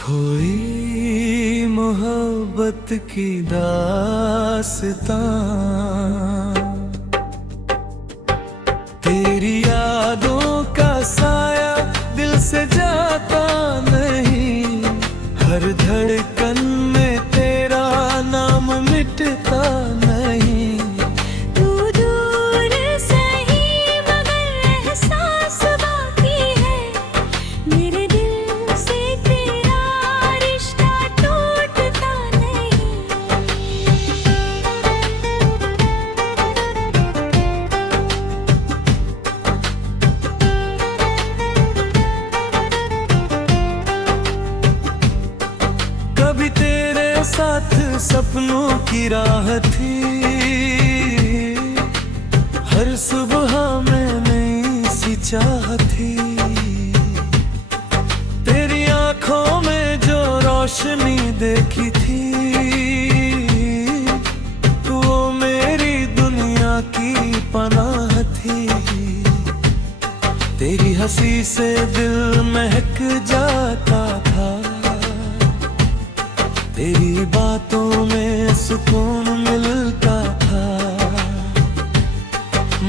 खोई मोहब्बत की दास्तां, तेरी यादों का साया दिल से जाता नहीं, हर धड़कन में तेरा नाम मिटता नहीं। तू दूर सही मगर एहसास बाकी है, मेरे दिल से तेरा रिश्ता टूटता नहीं। कभी तेरे साथ सपनों की राह थी, हर सुबह में नई सी चाह थी। तेरी आंखों में जो रोशनी देखी थी, वो मेरी दुनिया की पनाह थी। तेरी हंसी से दिल महक जाता था, तेरी बातों में सुकून मिलता था।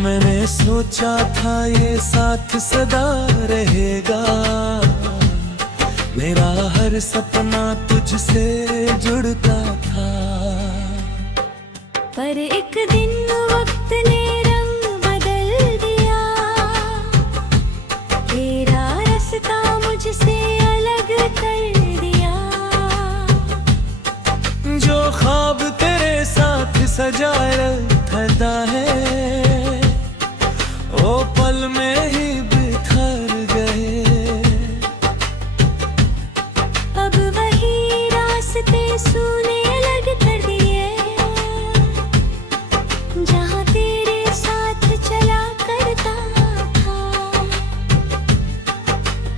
मैंने सोचा था ये साथ सदा रहेगा, मेरा हर सपना तुझसे जुड़ता था। पर एक दिन वक्त ने रंग बदल दिया, तेरा रास्ता मुझसे अलग कर दिया। जो ख्वाब तेरे साथ सजाए रखता है, वो पल में ही बिखर गए। अब वही रास्ते सूने अलग कर दिए, जहाँ तेरे साथ चला करता था।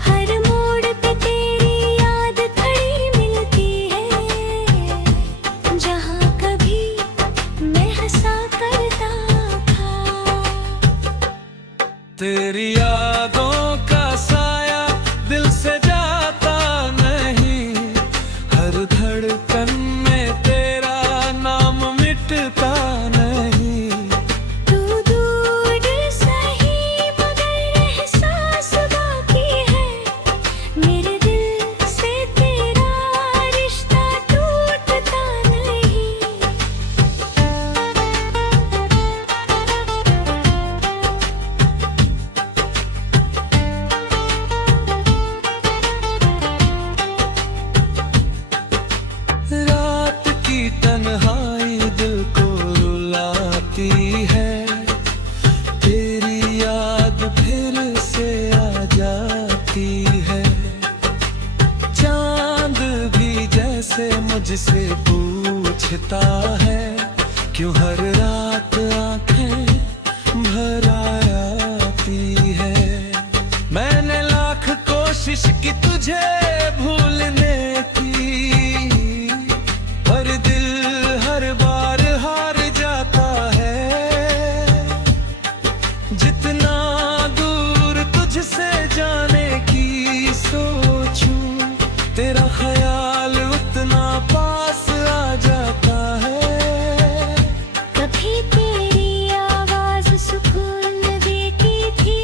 हर मोड़ पे तेरी याद खड़ी मिलती है, जहाँ कभी मैं हंसा करता था। तेरी यादों का साया दिल से जाता नहीं, हर धड़कन में तेरा नाम मिटता नहीं। तू दूर सही मगर एहसास बाकी है, मेरे दिल से तेरा रिश्ता टूटता नहीं। रात की तन्हाई दिल को रुलाती है, तेरी याद फिर से आ जाती है। चांद भी जैसे मुझसे पूछता है, क्यों हर रात आंखें भर आती है। मैंने लाख कोशिश की तुझे भूलने की, पर दिल हर बार हार जाता है। जितना दूर तुझसे जाने की सोचूं, तेरा ख्याल उतना पास आ जाता है। कभी तेरी आवाज सुकून देती थी,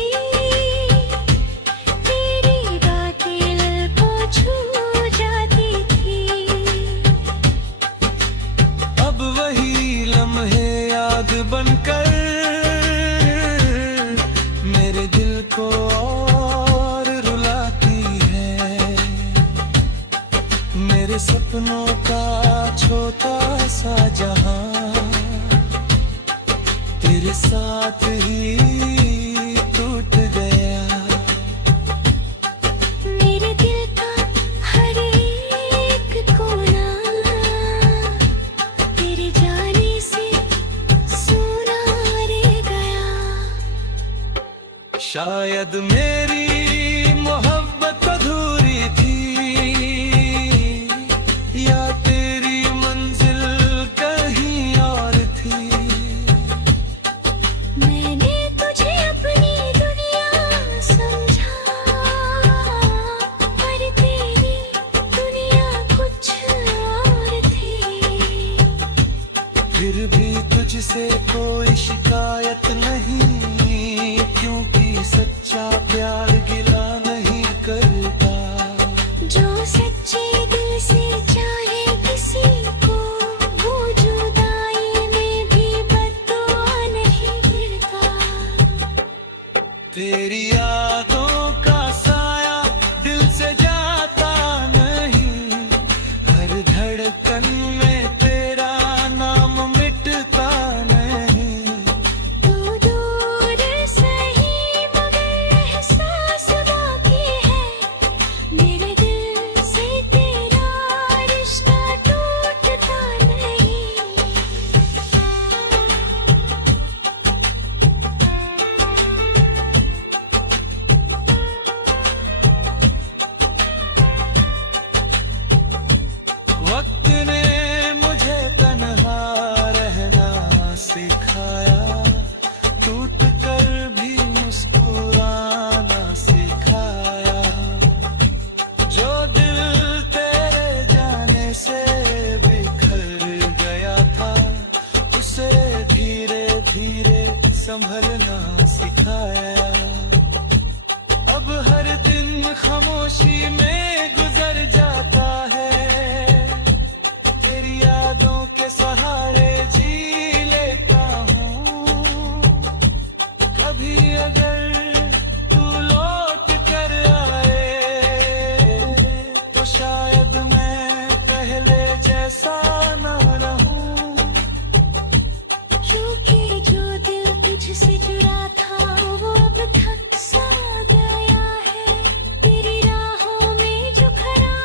तेरी बातें दिल को छू जाती थी। अब वही लम्हे याद बनकर मेरे दिल को और रुलाती है। मेरे सपनों का छोटा सा जहां तेरे साथ ही टूट गया। मेरे दिल का हर एक कोना तेरे जाने से सूना रह गया। शायद मेरी मोहब्बत अधूरी थी, या तेरी मंजिल कहीं और थी। मैंने तुझे अपनी दुनिया समझा, पर तेरी दुनिया तेरी यादों का साया दिल से जाता नहीं, हर धड़कन में तेरा नाम मिटता नहीं। तू दूर सही मगर एहसास बाकी है, मेरे दिल से तेरा रिश्ता टूटता नहीं। वक्त ने मुझे तन्हा रहना सिखाया, टूट कर भी मुस्कुराना सिखाया। जो दिल तेरे जाने से बिखर गया था, उसे धीरे धीरे संभलना सिखाया। अब हर दिन खामोशी में गुजर जाता है, तेरी यादों के सहारे जी लेता हूँ। कभी अगर तू लौट कर आए तो शायद मैं पहले जैसा ना रहूं। क्योंकि जो दिल तुझसे जुड़ा था वो अब थक सा गया है, तेरी राहों में जो खड़ा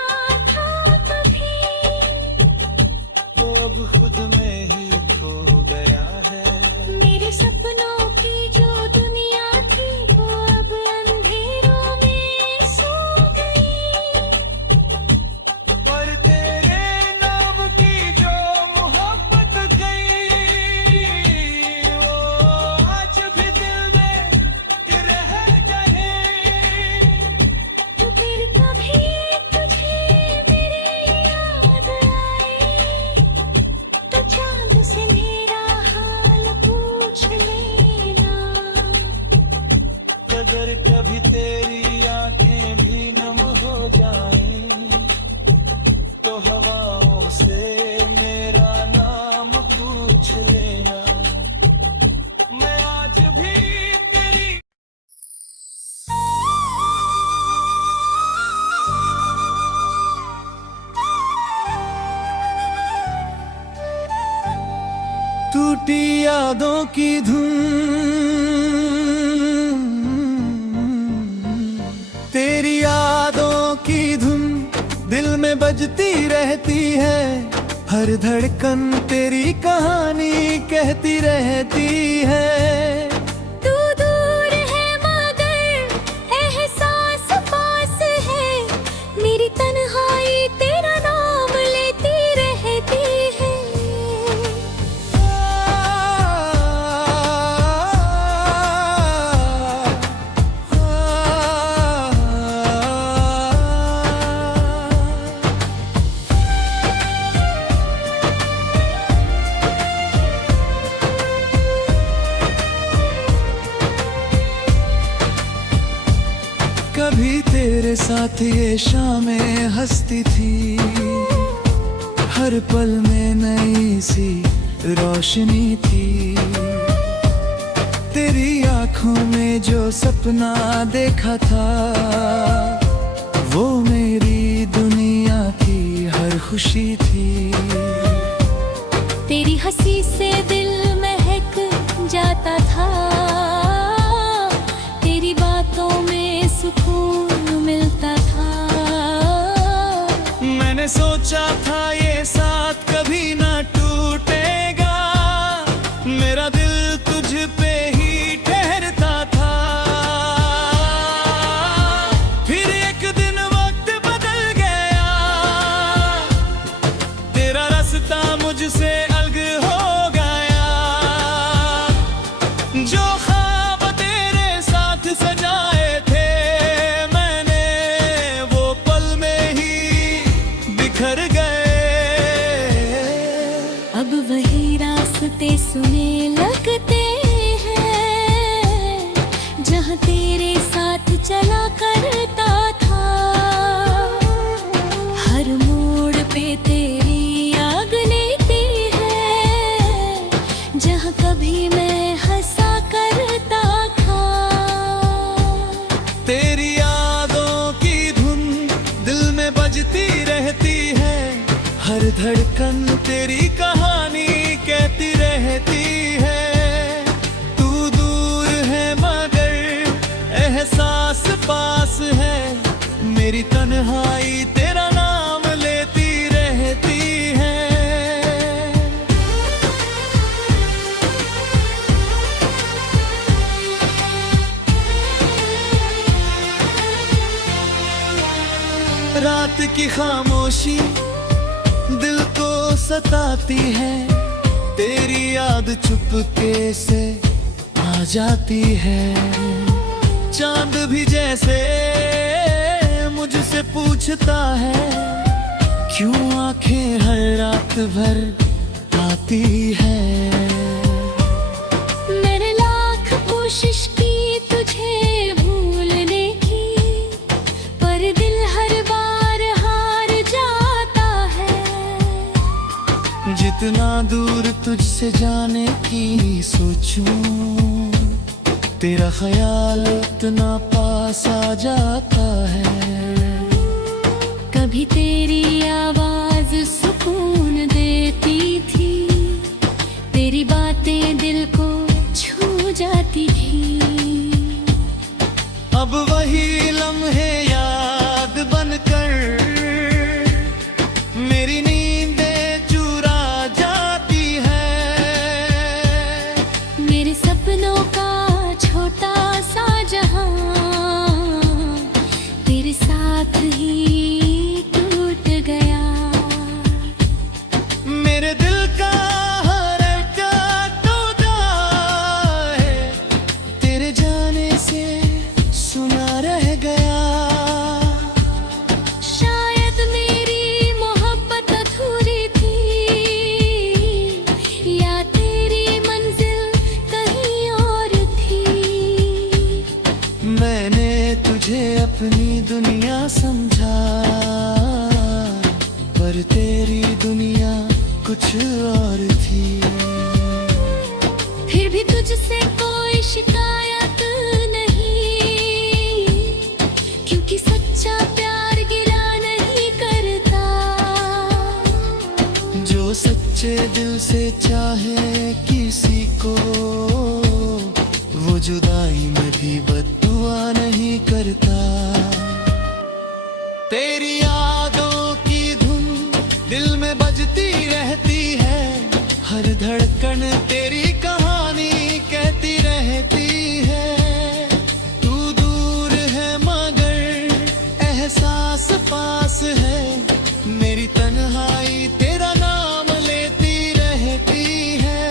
था कभी, वो अब खुद में ही खो गया है। मेरे सपनों की जो दुनिया थी वो अब अंधेरों में सो गई। पर तेरे नाम की जो मोहब्बत गई, वो आज भी दिल में रह गई। तो फिर कभी तुझे मेरी याद आई तो चांद से मेरा हाल पूछ लेना। अगर कभी तेरी आंखें भी नम हो जाएं, तो हवाओं से मेरा नाम पूछ लेना। मैं आज भी तेरी टूटी यादों की धुन, तेरी यादों की धुन दिल में बजती रहती है। हर धड़कन तेरी कहानी कहती रहती है। तू दूर है मगर एहसास पास है, मेरी तन्हाई तेरा नाम लेती रहती है। कभी तेरे साथ ये शामें हंसती थी, हर पल में नई सी रोशनी थी। तेरी आंखों में जो सपना देखा था, वो मेरी दुनिया की हर खुशी थी। तेरी हंसी से दिल महक जाता था, तेरी बातों में सुकून मिलता था। मैंने सोचा था ये साथ कभी ना टूटेगा, मेरा दिल तुझ पे ही ठहरता था। फिर एक दिन वक्त बदल गया, तेरा रास्ता मुझसे अलग हो गया। जो ख्वाब तेरे साथ सजाए थे मैंने, वो पल में ही बिखर गए। अब वही रास्ते सुने लगते हैं, जहाँ तेरे साथ चला करता था। हर मोड़ पे तेरी आग लेती है, जहाँ कभी मैं हंसा करता था। धड़कन तेरी कहानी कहती रहती है। तू दूर है मगर एहसास पास है, मेरी तन्हाई तेरा नाम लेती रहती है। रात की खामोशी दिल को सताती है, तेरी याद चुपके से आ जाती है। चांद भी जैसे मुझसे पूछता है, क्यों आंखें हर रात भर आती है। मैंने लाख कोशिश की तुझे भूलने की, पर दिल हर बार हार जाता है। जितना दूर तुझसे जाने की सोचूं, तेरा ख्याल उतना पास आ जाता है। कभी तेरी आवाज सुकून देती थी, तेरी बातें दिल को छू जाती थी। अब वही लम्हे याद बनकर मेरी नींदें चुरा जाती है। मेरे सपनों का छोटा सा जहां तेरे साथ ही टूट गया। मेरे दिल का हर टूटा है, तेरे जाने से सुना रह गया। शायद मेरी मोहब्बत अधूरी थी, या तेरी मंजिल कहीं और थी। मैंने तुझे अपनी दुनिया समझा, पर तेरी दुनिया कुछ और थी। फिर भी तुझसे कोई शिकायत नहीं, क्योंकि सच्चा प्यार गिला नहीं करता। जो सच्चे दिल से चाहे किसी को, वो जुदाई में भी बद्दुआ नहीं करता। तेरी यादों की धुन दिल में बजती रहती है, हर धड़कन तेरी कहानी कहती रहती है। तू दूर है मगर एहसास पास है, मेरी तन्हाई तेरा नाम लेती रहती है।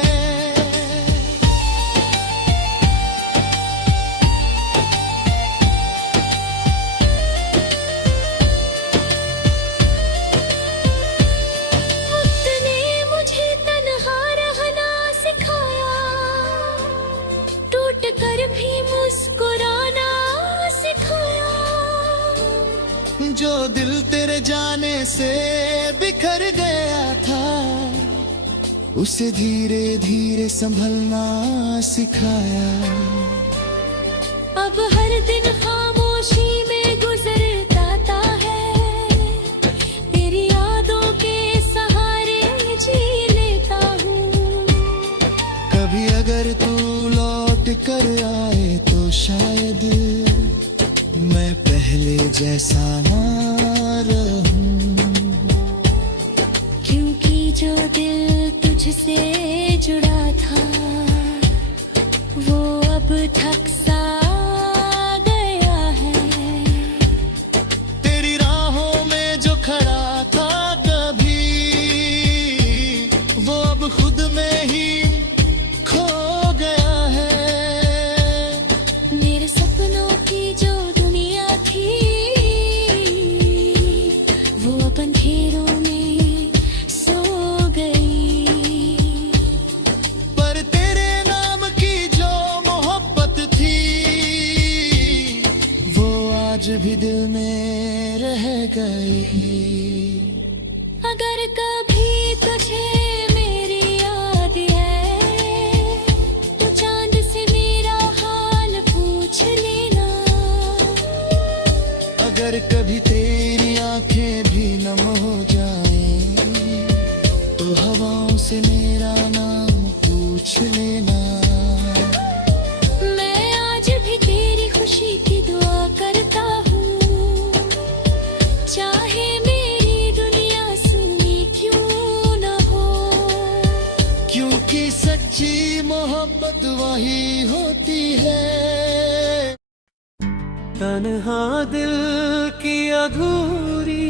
उसने मुझे तन्हा रहना सिखाया, टूट कर भी मुस्कुराना सिखाया। जो दिल तेरे जाने से बिखर गया था, उसे धीरे धीरे संभलना सिखाया। अब हर दिन खामोशी में गुजरता है, तेरी यादों के सहारे जी लेता हूँ। कभी अगर तू लौट कर आए तो शायद मैं पहले जैसा ना रहूं। क्योंकि जो दिल तुझसे जुड़ा था, वो अब थक सा गया है। तेरी राहों में जो खड़ा था कभी, वो अब खुद में ही खो गया है। मेरे सपनों की जो दुनिया थी, वो अब अंधेरों में सो गई। पर तेरे नाम की जो मोहब्बत थी, वो आज भी दिल में रह गई। अगर कभी तुझे मेरी याद है, तो चांद से मेरा हाल पूछ लेना। अगर कभी तेरी आंखें भी नम हो जाएं, बात वही होती है। तन्हा दिल की अधूरी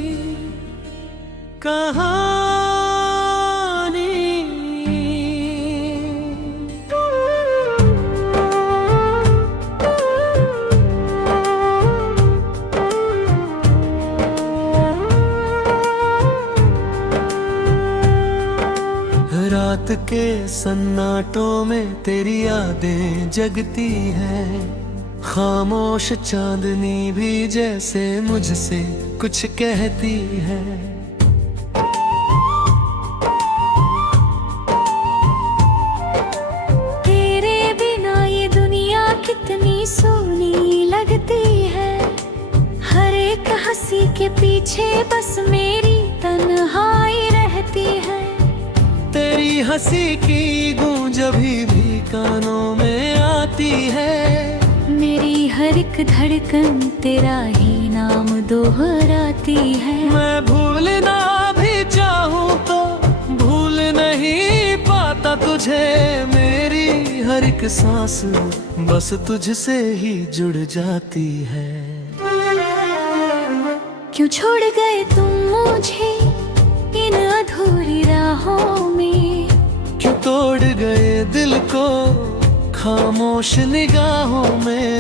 कहानी। रात के सन्नाटों में तेरी यादें जगती हैं। खामोश चांदनी भी जैसे मुझसे कुछ कहती है। तेरे बिना ये दुनिया कितनी सोनी लगती है। हर एक हंसी के पीछे बस मेरी तन्हाई रहती है। तेरी हंसी की गूंज अभी भी कानों में आती है। मेरी हर एक धड़कन तेरा ही नाम दोहराती है। मैं भूलना भी चाहूँ तो भूल नहीं पाता तुझे। मेरी हर एक सांस बस तुझसे ही जुड़ जाती है। क्यों छोड़ गए तुम मुझे इन अधूरी राहों में। क्यों तोड़ गए दिल को खामोश निगाहों में।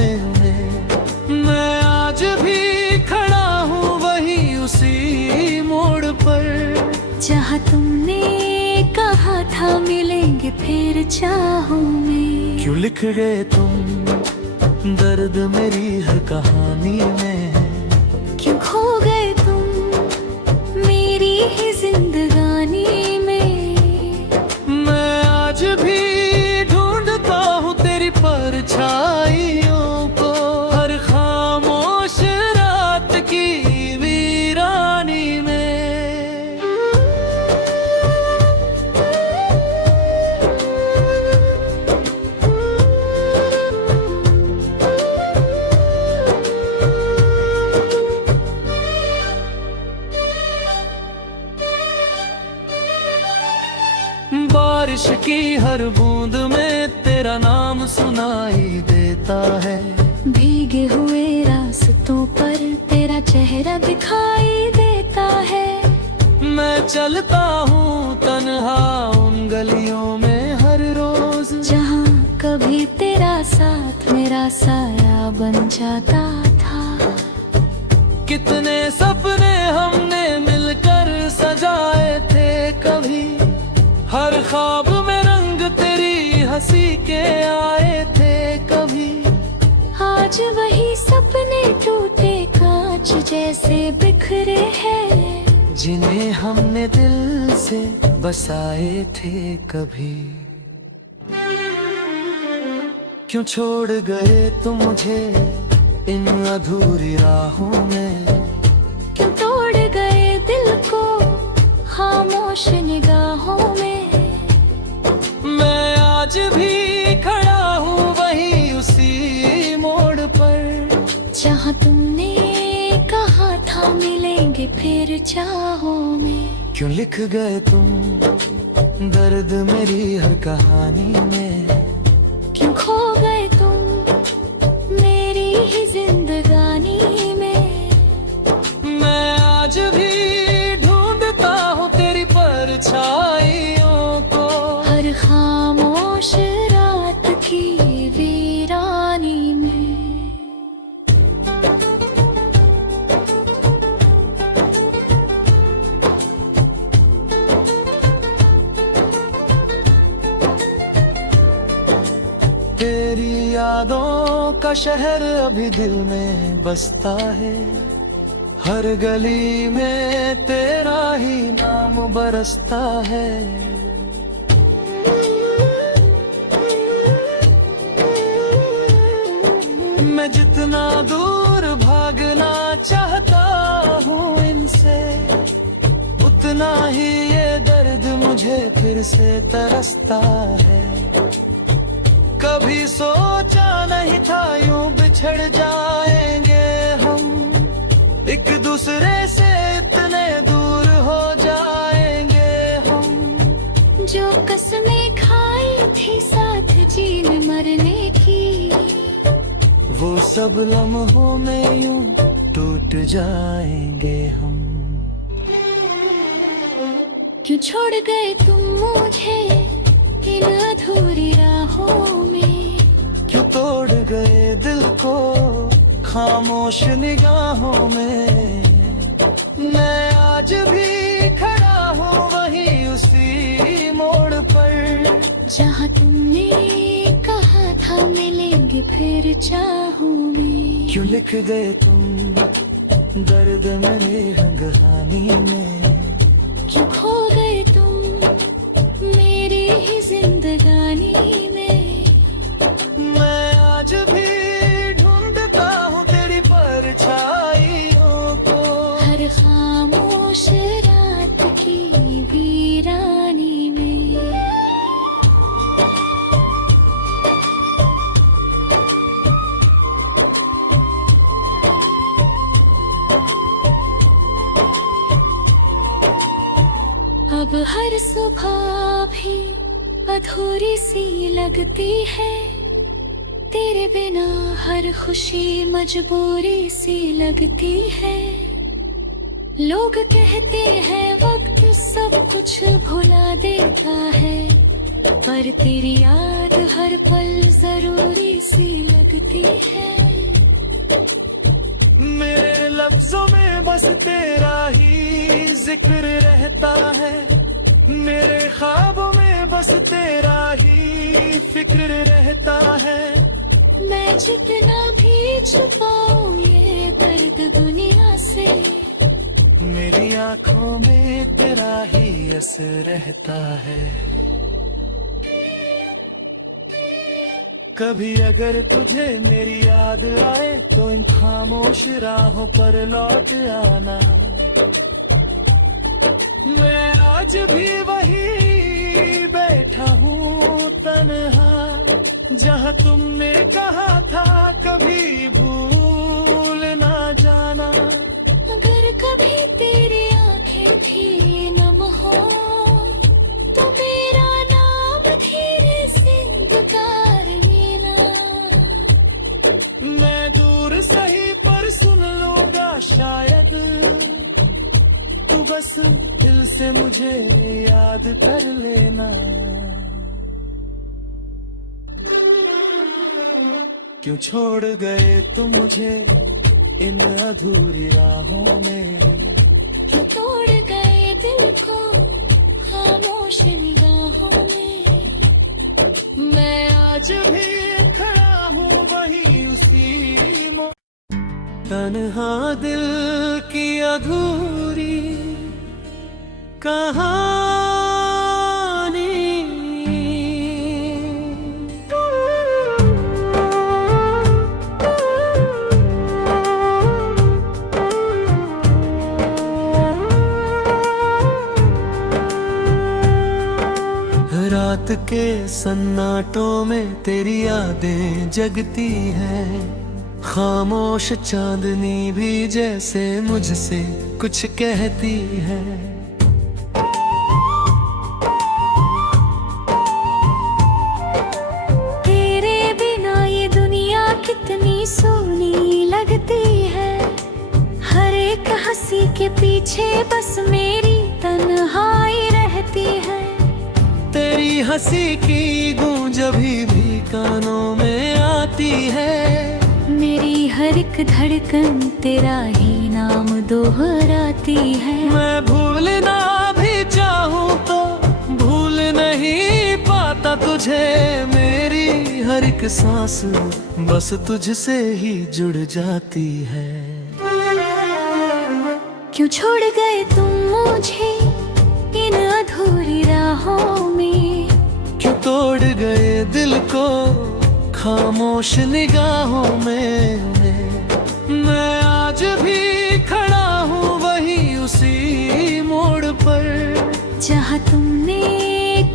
मैं आज भी खड़ा हूँ वही उसी मोड़ पर, जहाँ तुमने कहा था मिलेंगे फिर चाहूँ मैं। क्यों लिख गए तुम दर्द मेरी हर कहानी में। क्यों खो गए तुम मेरी ही जिंदगानी में। मैं आज भी ढूंढता हूँ तेरी परछाइयों को हर खामोश रात की वीरानी में। बारिश की हर बूंद में तेरा नाम सुनाई देता है। भीगे हुए रास्तों पर तेरा चेहरा दिखाई देता है। मैं चलता हूँ तन्हा उन गलियों में हर रोज, जहाँ कभी तेरा साथ मेरा साया बन जाता था। कितने सपने हमने मिलकर सजाए थे कभी। हर ख्वाब में रंग तेरी हंसी के आए थे कभी। आज वही सपने टूटे कांच जैसे बिखरे हैं, जिन्हें हमने दिल से बसाए थे कभी। क्यों छोड़ गए तुम मुझे इन अधूरी राहों में। क्यों तोड़ गए दिल को खामोश निगाहों में। मैं आज भी खड़ा हूँ वही उसी मोड़ पर, जहाँ तुमने कहा था मिलेंगे फिर चाहों में। क्यों लिख गए तुम दर्द मेरी हर कहानी में। क्यों खो गए तुम मेरी ही जिंदगानी में। मैं आज भी ढूंढता हूँ तेरी परछाइयों को हर खामोश रात की वीरानी में। तेरी यादों का शहर अभी दिल में बसता है। हर गली में तेरा ही नाम बरसता है। मैं जितना दूर भागना चाहता हूँ इनसे, उतना ही ये दर्द मुझे फिर से तरसता है। कभी सोचा नहीं था यूं बिछड़ जाएंगे हम, एक दूसरे से इतने दूर हो जाएंगे हम। जो कसमें खाई थी साथ जीने सब लम्हों में यूं टूट जाएंगे हम। क्यों छोड़ गए तुम मुझे इन अधूरी राहों में, क्यों तोड़ गए दिल को खामोश निगाहों में। मैं आज भी खड़ा हूँ वहीं उसी मोड़ पर, जहाँ तुमने कहा था मिलेंगे फिर चाहूँ में। क्यों लिख गए तुम दर्द मेरे रंगहानी में, क्यों खो गए तुम मेरी ही जिंदगानी में। मैं आज भी ढूंढता हूँ तेरी परछाइयों को, हर खामोश रात की वीरानी में। अब हर सुबह भी अधूरी सी लगती है, तेरे बिना हर खुशी मजबूरी सी लगती है। लोग कहते हैं वक्त सब कुछ भुला देता है, पर तेरी याद हर पल जरूरी सी लगती है। मेरे लफ्जों में बस तेरा ही जिक्र रहता है, मेरे ख्वाबों में बस तेरा ही फिक्र रहता है। मैं जितना भी छुपाऊं ये दर्द दुनिया से, मेरी आंखों में तेरा ही असर रहता है। कभी अगर तुझे मेरी याद आए तो इन खामोश राहों पर लौट आना। मैं आज भी वही बैठा हूँ तन्हा, जहाँ तुमने कहा था कभी भूल ना जाना। अगर कभी तेरी आंखें भी नम हो तो मेरा नाम धीरे से पुकार लेना। मैं दूर सही पर सुन लूंगा शायद, तू बस दिल से मुझे याद कर लेना। क्यों छोड़ गए तुम मुझे इन अधूरी राहों में, क्यों तोड़ गए दिल को खामोश निगाहों में। मैं आज भी खड़ा हूँ वहीं उसी तन्हा दिल की अधूरी कहानी। रात के सन्नाटों में तेरी यादें जगती हैं, खामोश चांदनी भी जैसे मुझसे कुछ कहती है। तेरे बिना ये दुनिया कितनी सोनी लगती है, हर एक हंसी के पीछे बस मेरी तन्हाई रहती है। तेरी हंसी की गूंज अभी भी कानों में आती है, मेरी हर एक धड़कन तेरा ही नाम दोहराती है। मैं भूलना भी चाहूँ तो भूल नहीं पाता तुझे, मेरी हर एक सांस बस तुझसे ही जुड़ जाती है। क्यों छोड़ गए तुम मुझे इन अधूरी राहों में, क्यों तोड़ गए दिल को खामोश निगाहों में। मैं आज भी खड़ा हूँ वहीं उसी मोड़ पर, जहाँ तुमने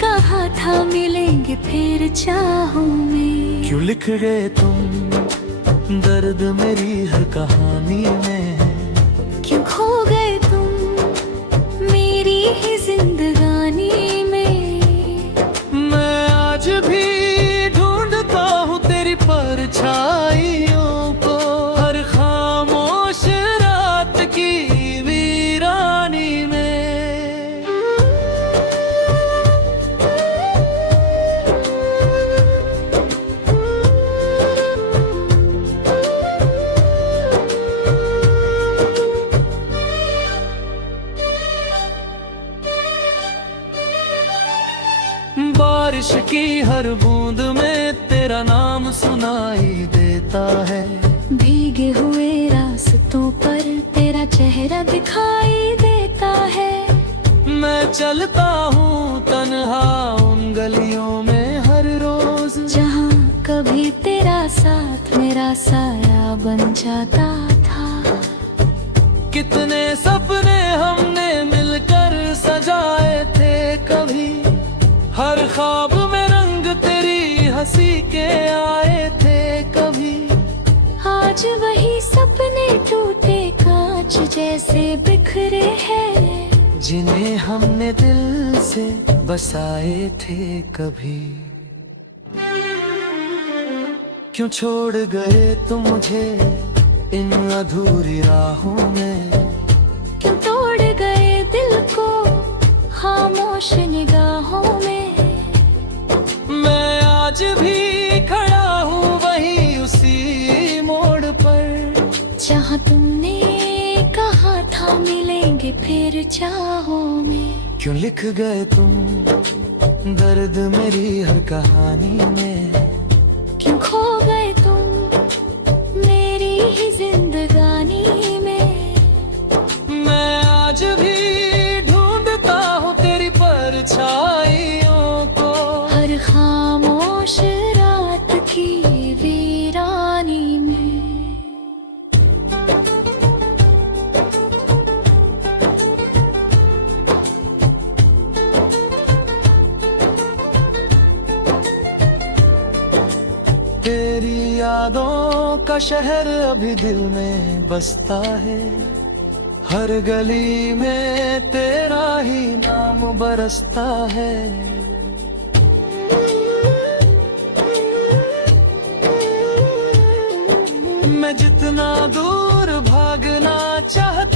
कहा था मिलेंगे फिर चाहूँ में। क्यों लिख गए तुम दर्द मेरी हर कहानी में, क्यों खो गए तुम मेरी ही जिंदगानी में। मैं आज भी ढूंढता हूँ तेरी परछाइयों को, रहता है। भीगे हुए रास्तों पर तेरा चेहरा दिखाई देता है। मैं चलता हूँ तन्हा उन गलियों में हर रोज, जहाँ कभी तेरा साथ मेरा साया बन जाता था। कितने सपने हमने मिलकर सजाए थे कभी, हर ख्वाब में रंग तेरी हंसी के आए थे कभी। आज वही सपने टूटे कांच जैसे बिखरे हैं, जिन्हें हमने दिल से बसाए थे कभी। क्यों छोड़ गए तुम मुझे इन अधूरी राहों में, क्यों तोड़ गए दिल को खामोश निगाहों में। मैं आज भी खड़ा हूँ वही उसी मोड़ पर, जहाँ तुमने कहा था मिलेंगे फिर चाहों में। क्यों लिख गए तुम दर्द मेरी हर कहानी में, क्यों खो गए तुम मेरी ही जिंदगानी में। मैं आज भी ढूंढता हूँ तेरी परछाइयों को, हर खामोश रात की वीरानी में। तेरी यादों का शहर अभी दिल में बसता है, हर गली में तेरा ही नाम बरसता है। मैं जितना दूर भागना चाहता